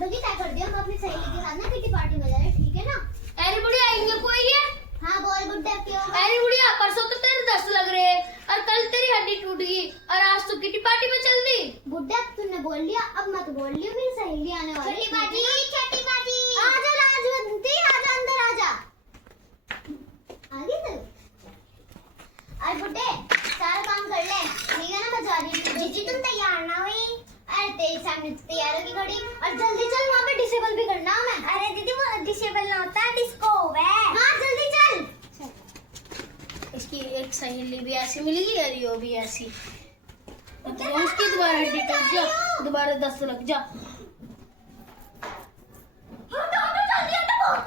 बुड्ढा जी तय कर दिया, हम अपनी सहेली के साथ ना किटी पार्टी में जा रहे हैं, ठीक है ना? अरे बुढ़िया आएंगे कोई है? हाँ बोल बुड्ढा क्यों? अरे बुढ़िया परसों तो तेरे 10 लग रहे और कल तेरी हड्डी टूट गई और आज तो किटी पार्टी में चल दी। बुड्ढा तूने बोल लिया, अब मत बोल लियो, मेरी सहेली आने वाली है। छठी बाजी आजा लाजवंती, आजा अंदर आजा। आ गई तू? अरे बुड्ढे सारा काम कर ले, ठीक है ना? मैं जा रही हूँ। जीजी तुम तैयार ना हुई? अरे तेरी सामने तैयार होगी घड़ी, और जल्दी चल, वहाँ पे डिसेबल भी करना है मैं। अरे दीदी वो डिसेबल ना होता है, डिस्को है। हाँ जल्दी चल। इसकी एक सहेली भी ऐसी मिलेगी और ये भी ऐसी। तो उसकी दोबारा हड्डी टूट जा, दोबारा 10 लग जा। हटो हटो जल्दी हटो, बहुत